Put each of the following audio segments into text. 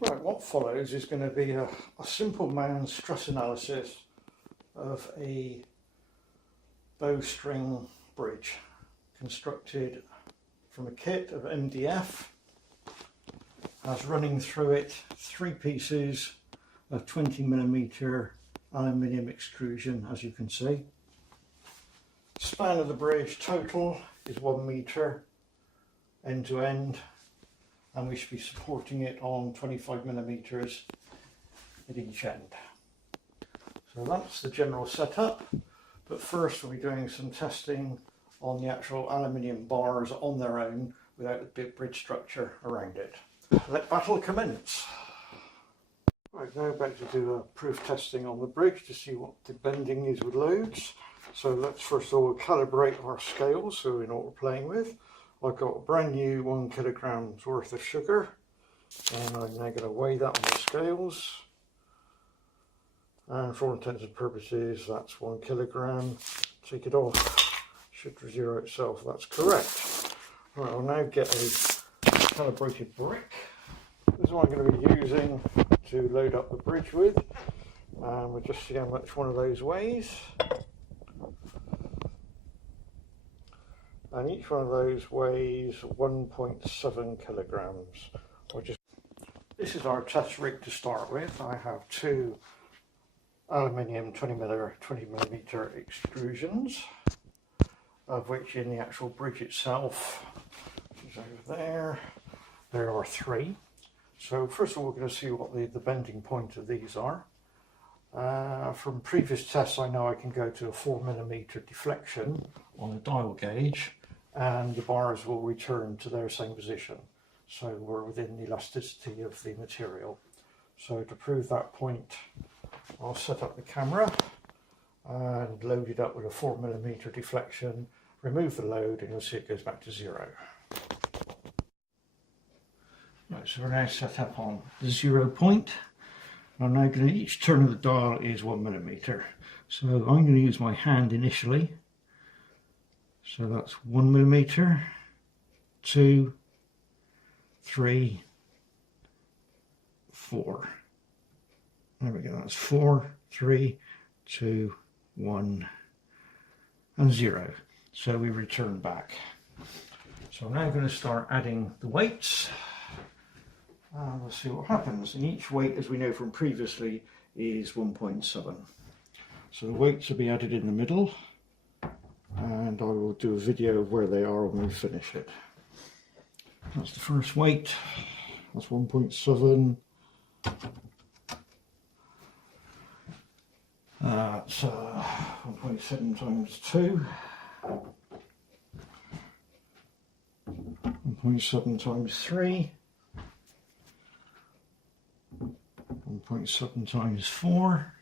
Right, what follows is going to be a simple man's stress analysis of a bowstring bridge constructed from a kit of MDF. Has running through it 3 pieces of 20mm aluminium extrusion, as you can see. Span of the bridge total is 1 metre end to end, and we should be supporting it on 25mm at each end. So that's the general setup, but first we'll be doing some testing on the actual aluminium bars on their own without the big bridge structure around it. Let battle commence. Right, now back to do a proof testing on the bridge to see what the bending is with loads. So let's first of all calibrate our scales so we know what we're playing with. I've got a brand new 1 kilogram worth of sugar, and I'm now going to weigh that on the scales. And for all intents and purposes, that's 1 kilogram. Take it off, should zero itself. That's correct. Right, I'll now get a calibrated brick. This is what I'm going to be using to load up the bridge with. And we'll just see how much one of those weighs. And each one of those weighs 1.7 kilograms. This is our test rig to start with. I have 2 aluminium 20mm extrusions, of which in the actual bridge itself, which is over there are 3. So first of all, we're going to see what the bending point of these are. From previous tests, I know I can go to a 4mm deflection on the dial gauge, and the bars will return to their same position. So we're within the elasticity of the material. So to prove that point, I'll set up the camera and load it up with a 4mm deflection, remove the load, and you'll see it goes back to 0. Right, so we're now set up on the 0 point. I'm now going to, each turn of the dial is 1mm. So I'm going to use my hand initially. So that's 1mm, 2, 3, 4. There we go, that's 4, 3, 2, 1, and 0. So we return back. So I'm now going to start adding the weights. We'll see what happens. And each weight, as we know from previously, is 1.7. So the weights will be added in the middle, and I will do a video of where they are when we finish it. That's the first weight. That's 1.7. That's 1.7 times 2. 1.7 times 3. 1.7 times 4.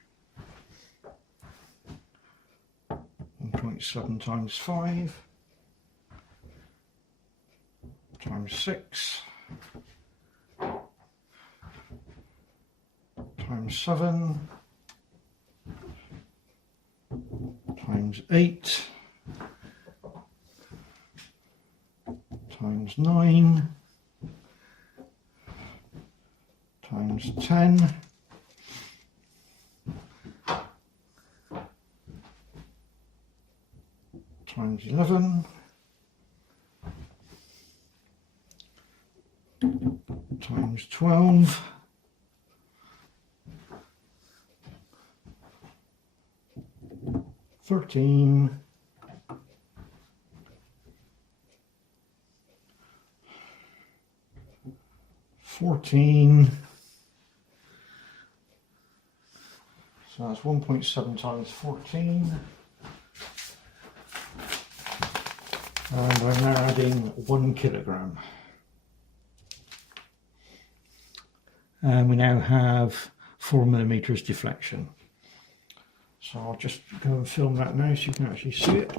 1.7 times 5. Times 6. Times 7. Times 8. Times 9. Times 10. Times 11. Times 12. 13. 14. So that's 1.7 times 14. And I'm now adding 1 kilogram. And we now have 4mm deflection. So I'll just go and film that now so you can actually see it.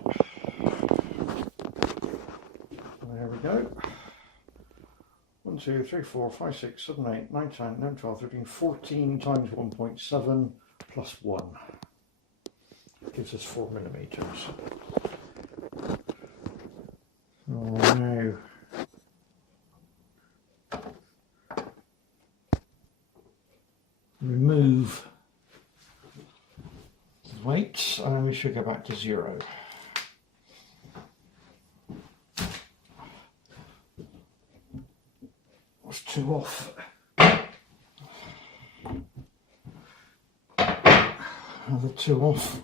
There we go. 1, 2, 3, 4, 5, 6, 7, 8, 9, 10, 11, 12, 13, 14 times 1.7 plus 1. Gives us 4mm. So now remove the weights, and then we should go back to 0. That's 2 off. Another 2 off.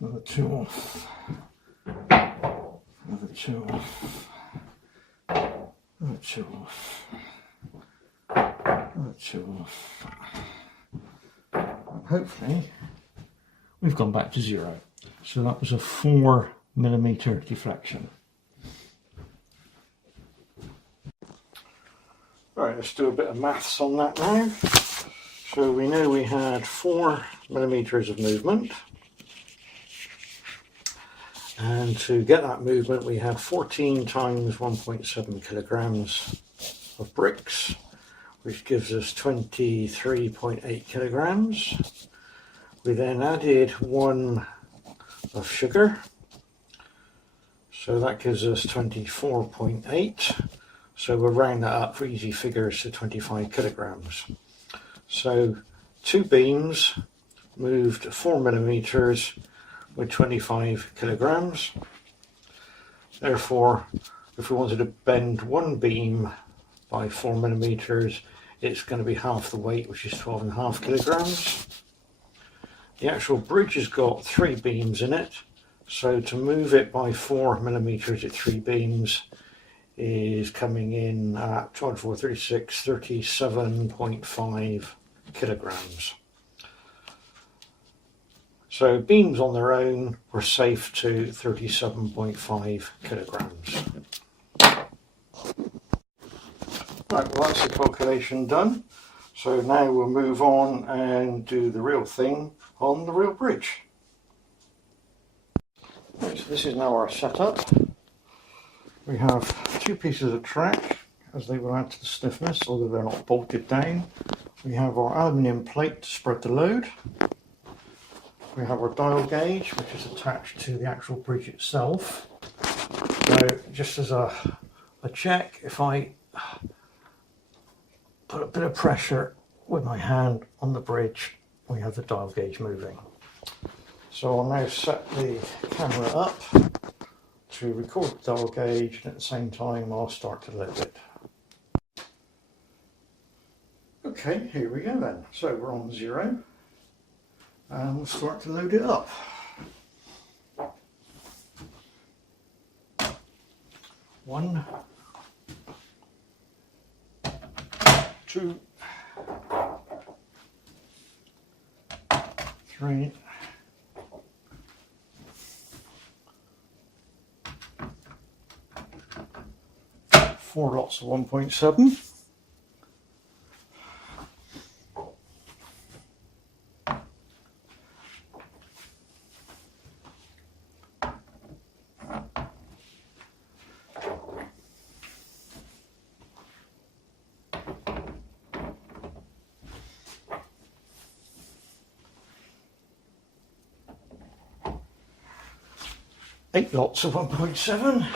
Another 2 off. Another 2 off. Another 2 off. Another 2 off. And hopefully we've gone back to 0. So that was a 4mm deflection. Right, let's do a bit of maths on that now. So we know we had 4mm of movement, and to get that movement we had 14 times 1.7 kilograms of bricks, which gives us 23.8 kilograms. We then added 1 of sugar, so that gives us 24.8. So we'll round that up for easy figures to 25 kilograms. So 2 beams moved 4mm with 25 kilograms. Therefore, if we wanted to bend 1 beam by 4mm, it's going to be half the weight, which is 12.5 kilograms. The actual bridge has got 3 beams in it, so to move it by 4mm at 3 beams is coming in at 24, 36, 37.5 kilograms. So beams on their own were safe to 37.5 kilograms. Right, well that's the calculation done. So now we'll move on and do the real thing on the real bridge. Right, so this is now our setup. We have 2 pieces of track, as they will add to the stiffness, although they're not bolted down. We have our aluminium plate to spread the load. We have our dial gauge, which is attached to the actual bridge itself. So just as a check, if I put a bit of pressure with my hand on the bridge, we have the dial gauge moving. So I'll now set the camera up to record the dial gauge, and at the same time I'll start to load it. Okay, here we go then. So we're on 0 and we'll start to load it up. 1, 2, 3, 4 lots of 1.7. 8 lots of 1.7.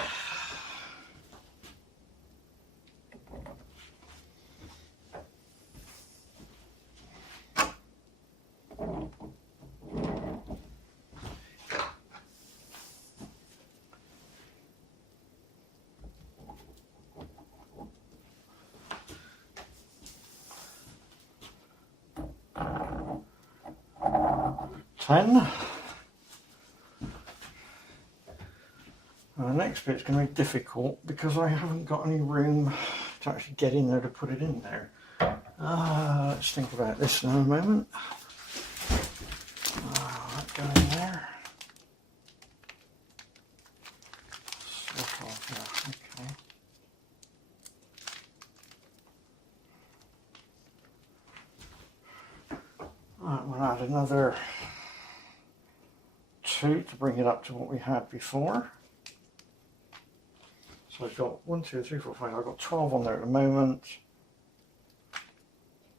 The next bit's going to be difficult because I haven't got any room to actually get in there to put it in there. Let's think about this now a moment. That go in there. Slip off there, okay. Right, we'll add another 2 to bring it up to what we had before. So I've got 1, 2, 3, 4, 5. I've got 12 on there at the moment.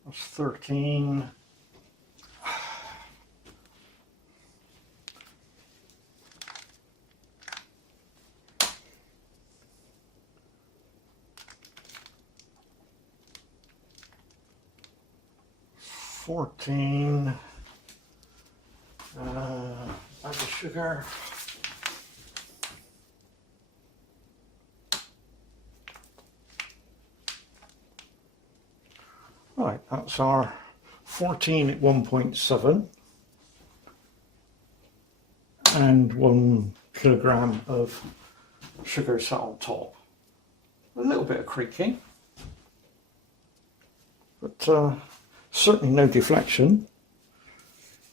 That's 13. 14, add the sugar. Right, that's our 14 at 1.7 and 1 kilogram of sugar sat on top. A little bit of creaking, but certainly no deflection.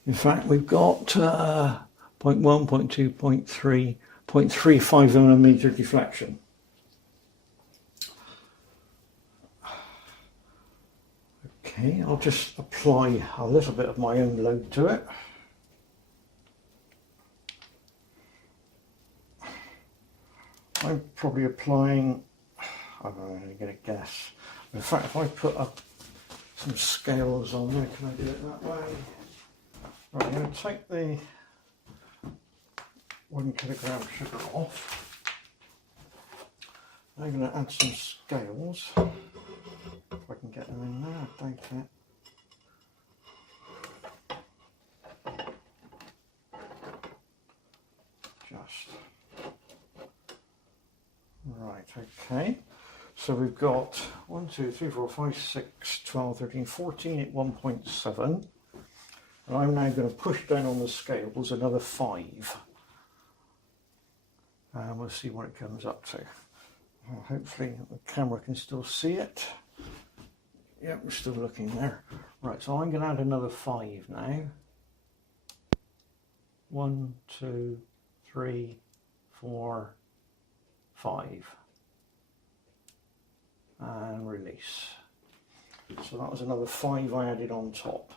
In fact, we've got 0.1, 0.2, 0.3, 0.35 millimeter deflection. Okay, I'll just apply a little bit of my own load to it. I'm probably applying, I'm going to guess. In fact, if I put up some scales on there, can I do it that way? Right, I'm going to take the 1 kilogram sugar off. I'm going to add some scales. If I can get them in there, I doubt it. Just. Right, okay. So we've got 1, 2, 3, 4, 5, 6, 12, 13, 14 at 1.7. And I'm now going to push down on the scales another 5. And we'll see what it comes up to. Hopefully the camera can still see it. Yep, we're still looking there. Right, so I'm going to add another 5 now. 1, 2, 3, 4, 5. And release. So that was another 5 I added on top.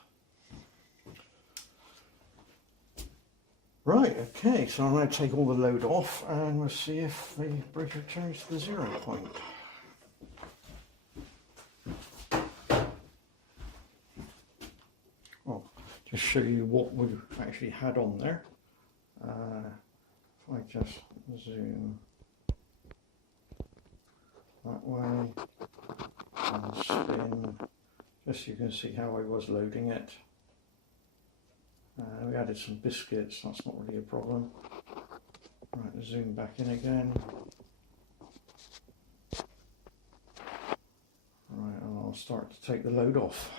Right, okay, so I'm going to take all the load off and we'll see if the bridge returns to the 0 point. Well, just show you what we've actually had on there. If I just zoom that way and spin, just so you can see how I was loading it. We added some biscuits, that's not really a problem. Right, zoom back in again. Right, and I'll start to take the load off.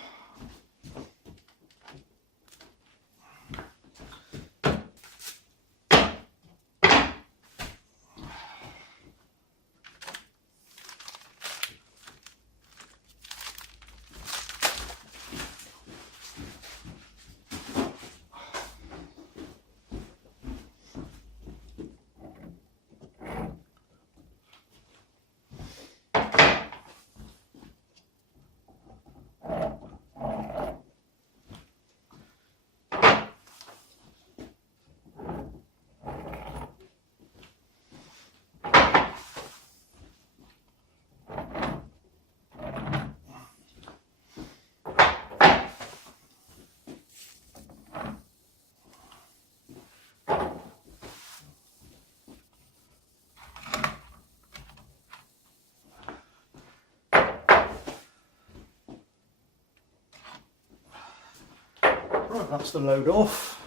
Right, that's the load off,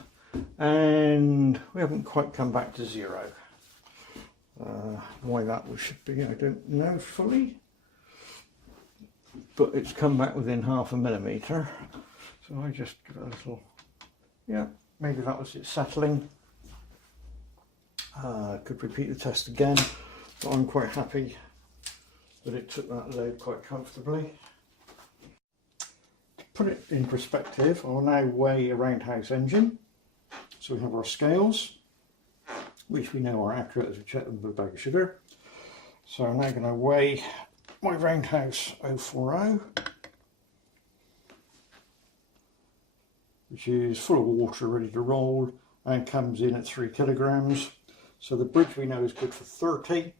and we haven't quite come back to 0. Why that should be, I don't know fully, but it's come back within ½ millimeter. So I just give it a little, yeah, maybe that was it settling. Could repeat the test again, but I'm quite happy that it took that load quite comfortably. Put it in perspective, I'll now weigh a roundhouse engine. So we have our scales, which we know are accurate as we check them with a bag of sugar. So I'm now going to weigh my roundhouse 040, which is full of water, ready to roll, and comes in at 3 kilograms. So the bridge we know is good for 30.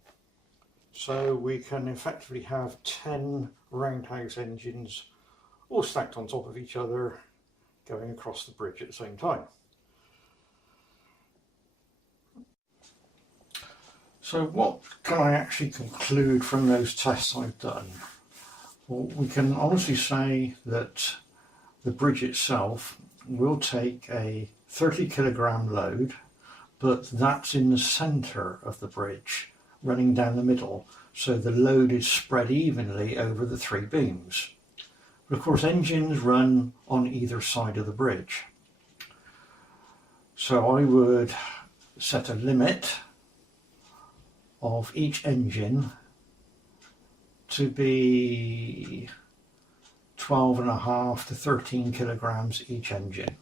So we can effectively have 10 roundhouse engines all stacked on top of each other, going across the bridge at the same time. So what can I actually conclude from those tests I've done? Well, we can honestly say that the bridge itself will take a 30 kilogram load, but that's in the center of the bridge, running down the middle, so the load is spread evenly over the 3 beams. But of course engines run on either side of the bridge. So I would set a limit of each engine to be 12.5 to 13 kilograms each engine.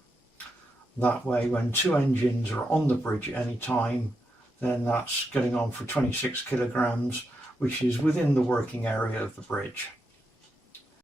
That way when 2 engines are on the bridge at any time, then that's getting on for 26 kilograms, which is within the working area of the bridge.